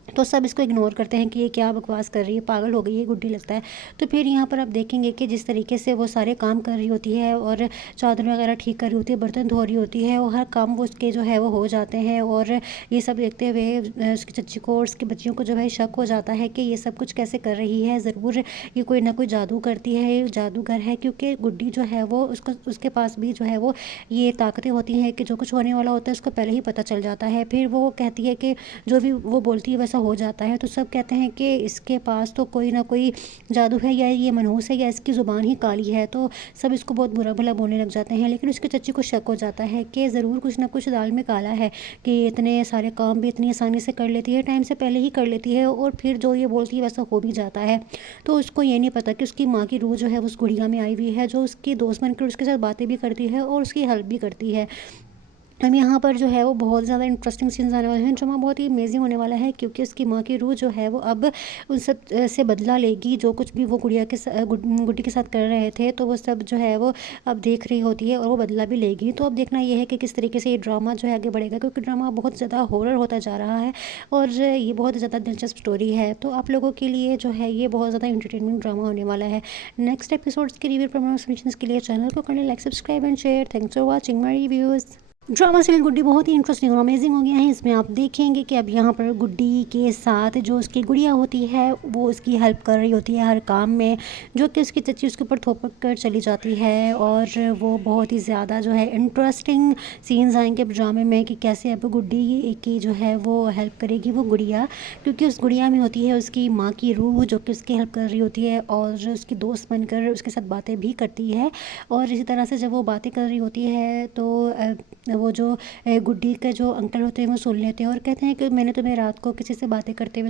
तो सब इसको इग्नोर करते हैं कि ये क्या बकवास कर रही है, पागल हो गई है गुड्डी लगता है। तो फिर यहाँ पर आप देखेंगे कि जिस तरीके से वो सारे काम कर रही होती है और चादर वगैरह ठीक कर रही होती है, बर्तन धो रही होती है और हर काम वो उसके जो है वो हो जाते हैं। और ये सब देखते हुए उसकी चच्ची को और उसकी बच्चियों को जो है शक हो जाता है कि ये सब कुछ कैसे कर रही है, ज़रूर ये कोई ना कोई जादू करती है, जादूगर है। क्योंकि गुड्डी जो है वो उसके पास भी जो है वो ये ताकतें होती हैं कि जो कुछ होने वाला होता है उसको पहले ही पता चल जाता है। फिर वो कहती है कि जो भी वो बोलती है हो जाता है। तो सब कहते हैं कि इसके पास तो कोई ना कोई जादू है, या ये मनहूस है, या इसकी ज़ुबान ही काली है। तो सब इसको बहुत बुरा भला बोलने लग जाते हैं। लेकिन उसके चच्ची को शक हो जाता है कि ज़रूर कुछ ना कुछ दाल में काला है कि इतने सारे काम भी इतनी आसानी से कर लेती है, टाइम से पहले ही कर लेती है और फिर जो ये बोलती है वैसा हो भी जाता है। तो उसको ये नहीं पता कि उसकी माँ की रूह जो है उस गुड़िया में आई हुई है, जो उसकी दोस्त बनकर उसके साथ बातें भी करती है और उसकी हेल्प भी करती है। हम यहाँ पर जो है वो बहुत ज़्यादा इंटरेस्टिंग सीन्स आने वाले हैं। ड्रामा बहुत ही अमेजिंग होने वाला है क्योंकि उसकी माँ की रूह जो है वो अब उन सब से बदला लेगी, जो कुछ भी वो गुड्डी के साथ कर रहे थे। तो वो सब जो है वो अब देख रही होती है और वो बदला भी लेगी। तो अब देखना ये है कि किस तरीके से ये ड्रामा जो है आगे बढ़ेगा, क्योंकि ड्रामा बहुत ज़्यादा हॉरर होता जा रहा है और ये बहुत ज़्यादा दिलचस्प स्टोरी है। तो आप लोगों के लिए जो है ये बहुत ज़्यादा इंटरटेनमेंट ड्रामा होने वाला है। नेक्स्ट एपिसोड्स के रिव्यू प्रमोशंस के लिए चैनल को करें like, subscribe and share. Thanks for watching my reviews. Drama serial Guddi बहुत ही इंटरेस्टिंग और अमेजिंग हो गया है। इसमें आप देखेंगे कि अब यहाँ पर गुड्डी के साथ जो उसकी गुड़िया होती है वो उसकी हेल्प कर रही होती है हर काम में, जो कि उसकी चच्ची उसके ऊपर थोपक कर चली जाती है। और वो बहुत ही ज़्यादा जो है इंटरेस्टिंग सीन्स आएंगे ड्रामे में कि कैसे अब गुड्डी की जो है वो हेल्प करेगी वो गुड़िया, क्योंकि उस गुड़िया में होती है उसकी माँ की रूह जो कि उसकी हेल्प कर रही होती है और उसकी दोस्त बनकर उसके साथ बातें भी करती है। और इसी तरह से जब वो बातें कर रही होती है तो वो जो गुड्डी के जो अंकल होते हैं वो सुन लेते हैं और कहते हैं कि मैंने तुम्हें रात को किसी से बातें करते हुए